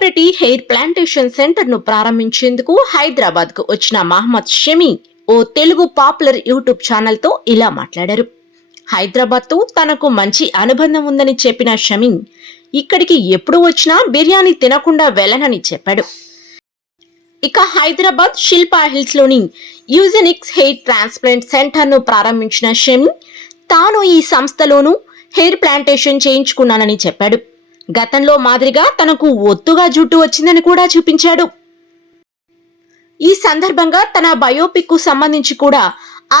Celebrity hair plantation centre ను ప్రారంభించేందుకు హైదరాబాద్ కు వచ్చిన మహమ్మద్ షమీ ఓ తెలుగు పాపులర్ యూట్యూబ్ ఛానల్ తో ఇలా మాట్లాడారు. హైదరాబాద్ తో తనకు మంచి అనుబంధం ఉందని చెప్పిన షమీ ఇక్కడికి ఎప్పుడు వచ్చినా బిర్యానీ తినకుండా వెళ్ళనని చెప్పాడు. ఇక హైదరాబాద్ శిల్పా హిల్స్ లోని యూజెనిక్స్ హెయిర్ ట్రాన్స్ప్లాంట్ సెంటర్ ను ప్రారంభించిన షమీ తాను ఈ సంస్థలోనూ హెయిర్ ప్లాంటేషన్ చేయించుకున్నానని చెప్పాడు. గతంలో మాదిరిగా తనకు ఒత్తుగా జుట్టు వచ్చిందని కూడా చూపించాడు. ఈ సందర్భంగా తన బయోపిక్ కు సంబంధించి కూడా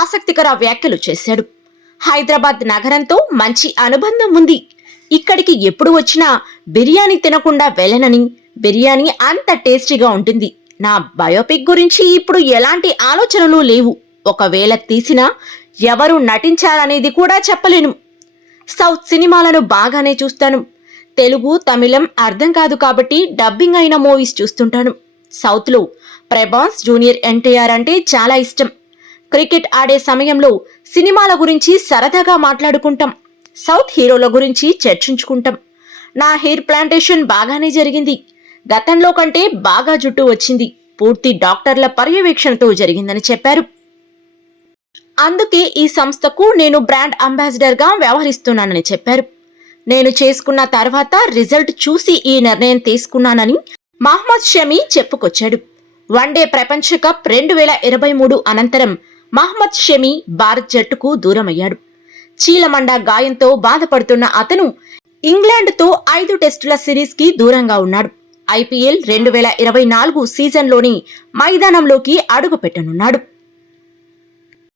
ఆసక్తికర వ్యాఖ్యలు చేశాడు. హైదరాబాద్ నగరంతో మంచి అనుబంధం ఉంది. ఇక్కడికి ఎప్పుడు వచ్చినా బిర్యానీ తినకుండా వెళ్ళనని, బిర్యానీ అంత టేస్టీగా ఉంటుంది. నా బయోపిక్ గురించి ఇప్పుడు ఎలాంటి ఆలోచనలు లేవు. ఒకవేళ తీసినా ఎవరు నటించారనేది కూడా చెప్పలేను. సౌత్ సినిమాలను బాగానే చూస్తాను. తెలుగు, తమిళం అర్థం కాదు కాబట్టి డబ్బింగ్ అయిన మూవీస్ చూస్తుంటాను. సౌత్ లో ప్రభాస్, జూనియర్ ఎన్టీఆర్ అంటే చాలా ఇష్టం. క్రికెట్ ఆడే సమయంలో సినిమాల గురించి సరదాగా మాట్లాడుకుంటాం. సౌత్ హీరోల గురించి చర్చించుకుంటాం. నా హెయిర్ ప్లాంటేషన్ బాగానే జరిగింది. గతంలో కంటే బాగా జుట్టు వచ్చింది. పూర్తి డాక్టర్ల పర్యవేక్షణతో జరిగిందని చెప్పారు. అందుకే ఈ సంస్థకు నేను బ్రాండ్ అంబాసిడర్ గా వ్యవహరిస్తున్నానని చెప్పారు. నేను చేసుకున్న తర్వాత రిజల్ట్ చూసి ఈ నిర్ణయం తీసుకున్నానని మహమ్మద్ షమీ చెప్పుకొచ్చాడు. వన్డే ప్రపంచ కప్ 2023 అనంతరం మహమ్మద్ షమీ భారత్ జట్టుకు దూరమయ్యాడు. చీలమండ గాయంతో బాధపడుతున్న అతను ఇంగ్లాండ్తో 5 టెస్టుల సిరీస్ కి దూరంగా ఉన్నాడు. IPL 2024 సీజన్లోని మైదానంలోకి అడుగుపెట్టనున్నాడు.